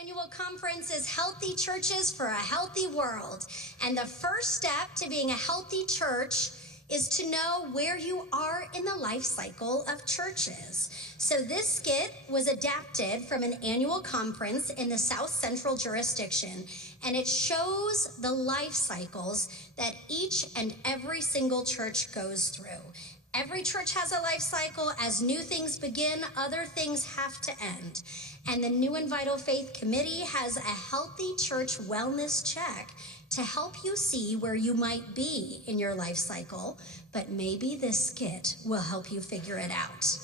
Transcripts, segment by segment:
annual conference is Healthy Churches for a Healthy World. And the first step to being a healthy church is to know where you are in the life cycle of churches. So this skit was adapted from an annual conference in the South Central jurisdiction, and it shows the life cycles that each and every single church goes through. Every church has a life cycle. As new things begin, other things have to end. And the New and Vital Faith Committee has a healthy church wellness check to help you see where you might be in your life cycle, but maybe this skit will help you figure it out.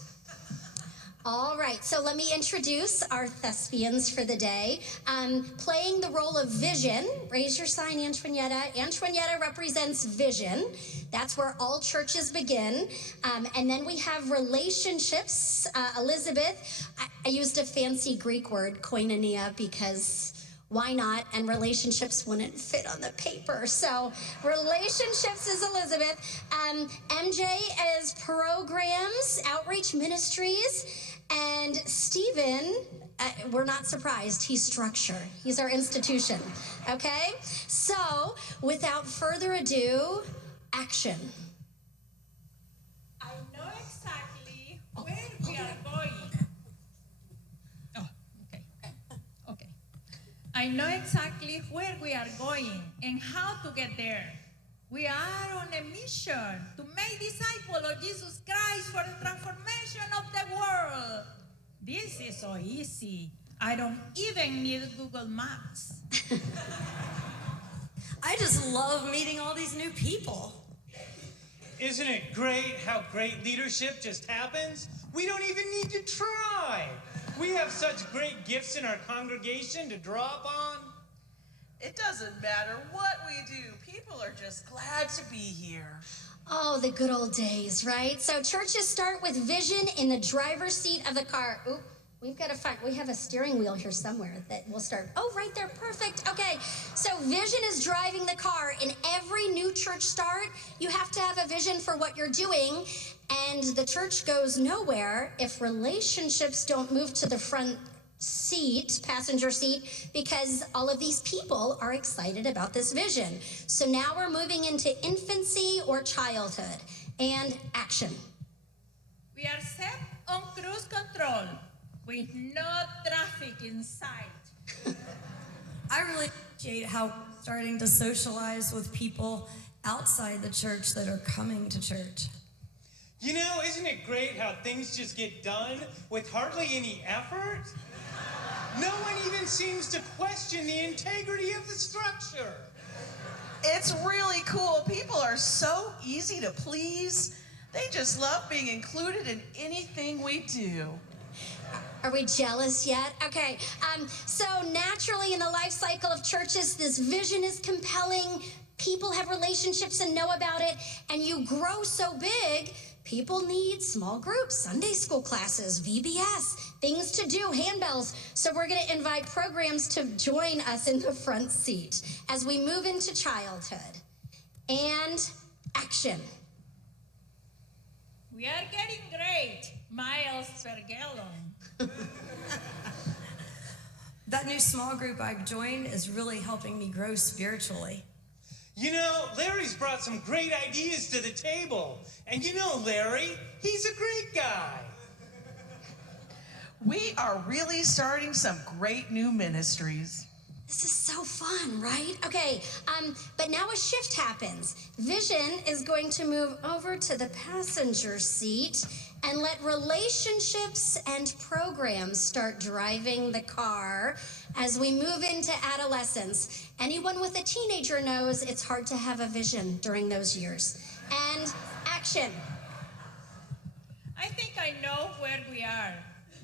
All right, so let me introduce our thespians for the day. Playing the role of Vision, raise your sign, Antoinetta. Antoinetta represents Vision. That's where all churches begin. And then we have relationships. Elizabeth, I used a fancy Greek word, koinonia, because why not? And relationships wouldn't fit on the paper. So relationships is Elizabeth. MJ is programs, outreach ministries. And Stephen, we're not surprised, he's structure. He's our institution, okay? So without further ado, action. I know exactly where we are going. Oh, okay. I know exactly where we are going and how to get there. We are on a mission to make disciples of Jesus Christ for the transformation of the world. This is so easy. I don't even need Google Maps. I just love meeting all these new people. Isn't it great how great leadership just happens? We don't even need to try. We have such great gifts in our congregation to draw upon. It doesn't matter what we do. People are just glad to be here. Oh, the good old days, right? So churches start with Vision in the driver's seat of the car. Oop, we've got to find, we have a steering wheel here somewhere that will start. Oh, right there, perfect. Okay, so Vision is driving the car. In every new church start, you have to have a vision for what you're doing, and the church goes nowhere if relationships don't move to the front seat, passenger seat, because all of these people are excited about this vision. So now we're moving into infancy or childhood. And action. We are set on cruise control with no traffic in sight. I really appreciate how we're starting to socialize with people outside the church that are coming to church. You know, isn't it great how things just get done with hardly any effort? No one even seems to question the integrity of the structure. It's really cool. People are so easy to please. They just love being included in anything we do. Are we jealous yet? Okay, so naturally in the life cycle of churches, this vision is compelling. People have relationships and know about it, and you grow so big, people need small groups, Sunday school classes, VBS, things to do, handbells. So we're going to invite programs to join us in the front seat as we move into childhood. And action. We are getting great miles per gallon. That new small group I've joined is really helping me grow spiritually. You know, Larry's brought some great ideas to the table. And you know Larry, he's a great guy. We are really starting some great new ministries. This is so fun, right? Okay, but now a shift happens. Vision is going to move over to the passenger seat and let relationships and programs start driving the car as we move into adolescence. Anyone with a teenager knows it's hard to have a vision during those years. And action. I think I know where we are,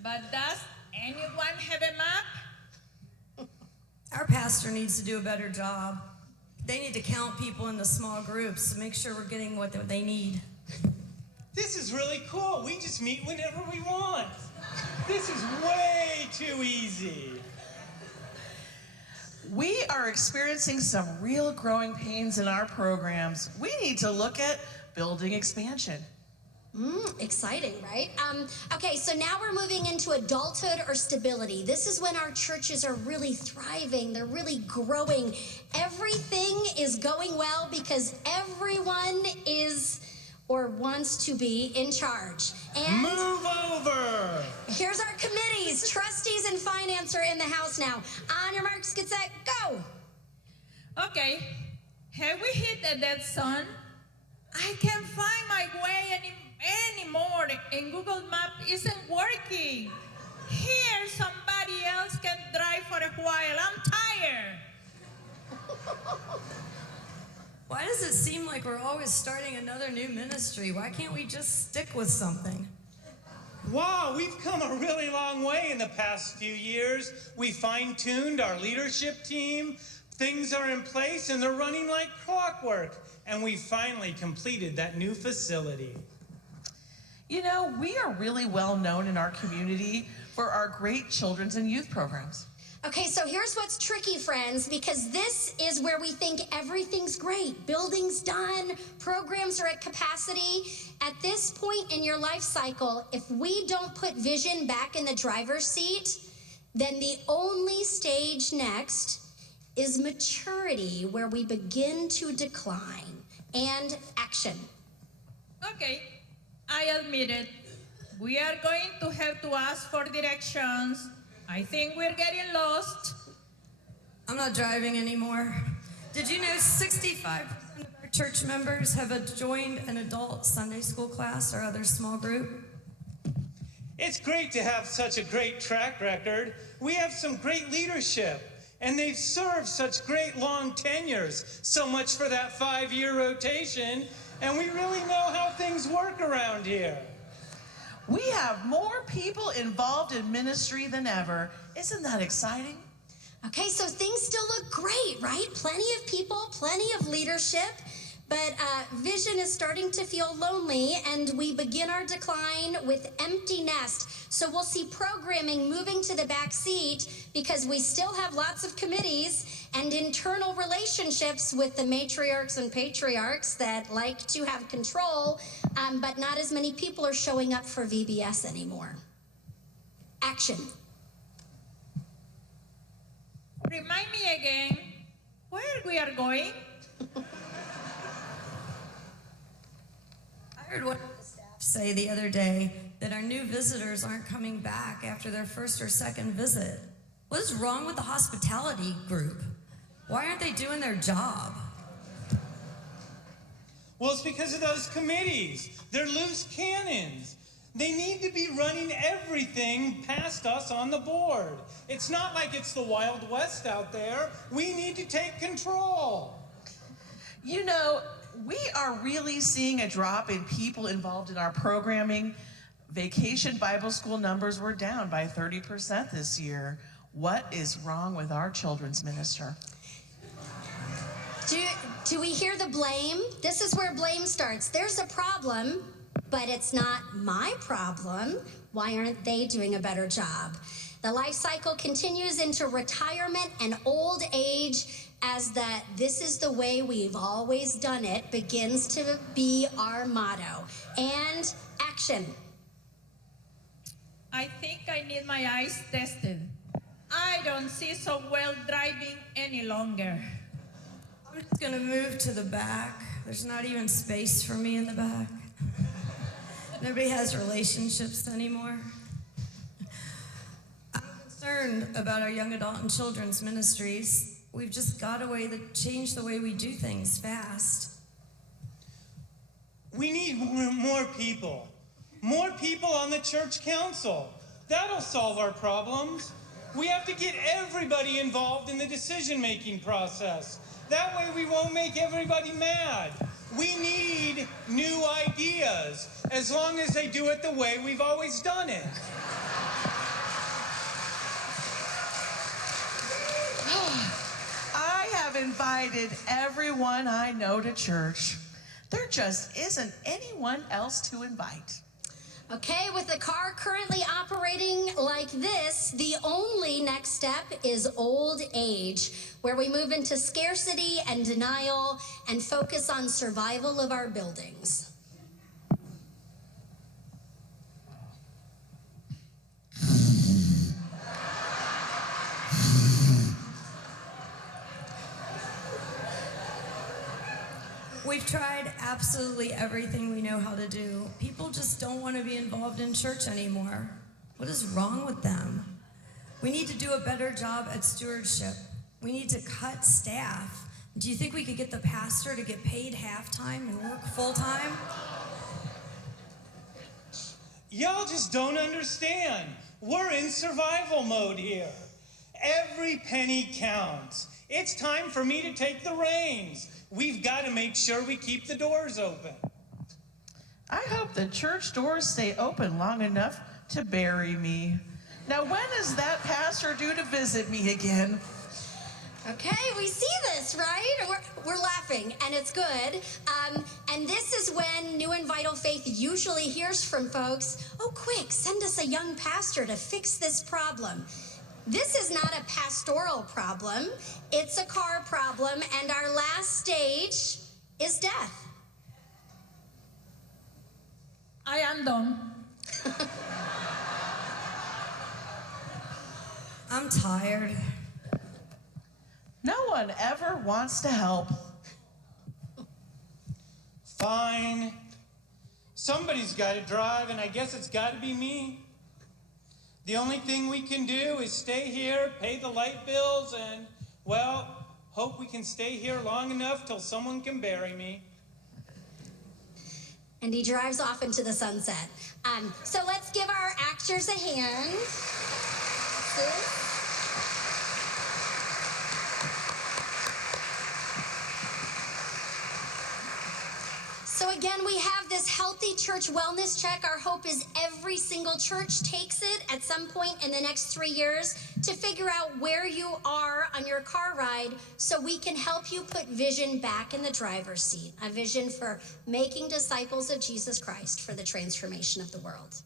but does anyone have a map? Our pastor needs to do a better job. They need to count people into small groups to make sure we're getting what they need. This is really cool. We just meet whenever we want. This is way too easy. We are experiencing some real growing pains in our programs. We need to look at building expansion. Exciting, right? Okay, so now we're moving into adulthood or stability. This is when our churches are really thriving, they're really growing. Everything is going well because everyone is or wants to be in charge. And Move over! here's our committees. Trustees and finance are in the house now. On your marks, get set, go! Okay, have we hit the dead zone? I can't find my way anymore, and Google Map isn't working. Here, somebody else can drive for a while. I'm tired. Why does it seem like we're always starting another new ministry? Why can't we just stick with something? Wow, we've come a really long way in the past few years. We fine-tuned our leadership team. Things are in place and they're running like clockwork. And we finally completed that new facility. You know, we are really well known in our community for our great children's and youth programs. Okay, so here's what's tricky, friends, because this is where we think everything's great. Building's done, programs are at capacity. At this point in your life cycle, if we don't put vision back in the driver's seat, then the only stage next is maturity, where we begin to decline. And action. Okay, I admit it. We are going to have to ask for directions. I think we're getting lost. I'm not driving anymore. Did you know 65% of our church members have joined an adult Sunday school class or other small group? It's great to have such a great track record. We have some great leadership, and they've served such great long tenures. So much for that 5-year rotation, and we really know how things work around here. We have more people involved in ministry than ever. Isn't that exciting? Okay, so things still look great, right? Plenty of people, plenty of leadership, but vision is starting to feel lonely, and we begin our decline with empty nest. So we'll see programming moving to the back seat because we still have lots of committees and internal relationships with the matriarchs and patriarchs that like to have control, but not as many people are showing up for VBS anymore. Action. Remind me again where we are going. I heard one of the staff say the other day that our new visitors aren't coming back after their first or second visit. What is wrong with the hospitality group? Why aren't they doing their job? Well, it's because of those committees. They're loose cannons. They need to be running everything past us on the board. It's not like it's the Wild West out there. We need to take control. You know, we are really seeing a drop in people involved in our programming. Vacation Bible school numbers were down by 30% this year. What is wrong with our children's minister? Do we hear the blame? This is where blame starts. There's a problem, but it's not my problem. Why aren't they doing a better job? The life cycle continues into retirement and old age as that this is the way we've always done it begins to be our motto. And action. I think I need my eyes tested. I don't see so well driving any longer. I'm just gonna move to the back. There's not even space for me in the back. Nobody has relationships anymore. I'm concerned about our young adult and children's ministries. We've just got to change the way we do things fast. We need more people. More people on the church council. That'll solve our problems. We have to get everybody involved in the decision-making process. That way we won't make everybody mad. We need new ideas, as long as they do it the way we've always done it. I have invited everyone I know to church. There just isn't anyone else to invite. Okay, with the car currently operating like this, the only next step is old age, where we move into scarcity and denial and focus on survival of our buildings. We've tried absolutely everything we know how to do. People just don't want to be involved in church anymore. What is wrong with them? We need to do a better job at stewardship. We need to cut staff. Do you think we could get the pastor to get paid half-time and work full-time? Y'all just don't understand. We're in survival mode here. Every penny counts. It's time for me to take the reins. We've got to make sure we keep the doors open. I hope the church doors stay open long enough to bury me. Now, when is that pastor due to visit me again? Okay, we see this, right? We're laughing, and it's good. And this is when New and Vital Faith usually hears from folks, oh, quick, send us a young pastor to fix this problem. This is not a pastoral problem. It's a car problem, and our last stage is death. I am done. I'm tired. No one ever wants to help. Fine. Somebody's got to drive, and I guess it's got to be me. The only thing we can do is stay here, pay the light bills, and, well, hope we can stay here long enough till someone can bury me. And he drives off into the sunset. So let's give our actors a hand. So again, we have this Healthy Church Wellness Check. Our hope is every single church takes it at some point in the next 3 years to figure out where you are on your car ride so we can help you put vision back in the driver's seat, a vision for making disciples of Jesus Christ for the transformation of the world.